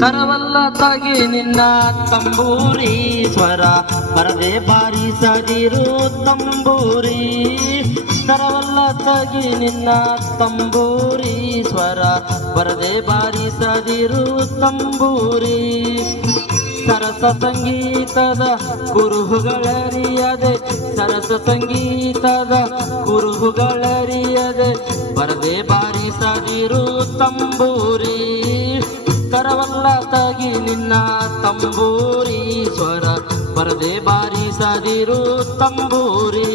ತರವಲ್ಲ ತಾಗಿ ನಿನ್ನ ತಂಬೂರಿ ಸ್ವರ ಬರದೆ ಬಾರಿಸದಿರು ತಂಬೂರಿ ತರವಲ್ಲ ತಾಗಿ ನಿನ್ನ ತಂಬೂರಿ ಸ್ವರ ಬರದೆ ಬಾರಿಸದಿರು ತಂಬೂರಿ ಸರಸ ಸಂಗೀತದ ಕುರುಹುಗಳರಿಯದೆ ಸರಸ ಸಂಗೀತದ ಕುರುಹುಗಳರಿಯದೆ ಬರದೆ ಬಾರಿಸದಿರು ತಂಬೂರಿ ತರವಲ್ಲ ತಾಗಿ ನಿನ್ನ ತಂಬೂರಿ ಸ್ವರ ಬರದೆ ಬಾರಿಸದಿರು ತಂಬೂರಿ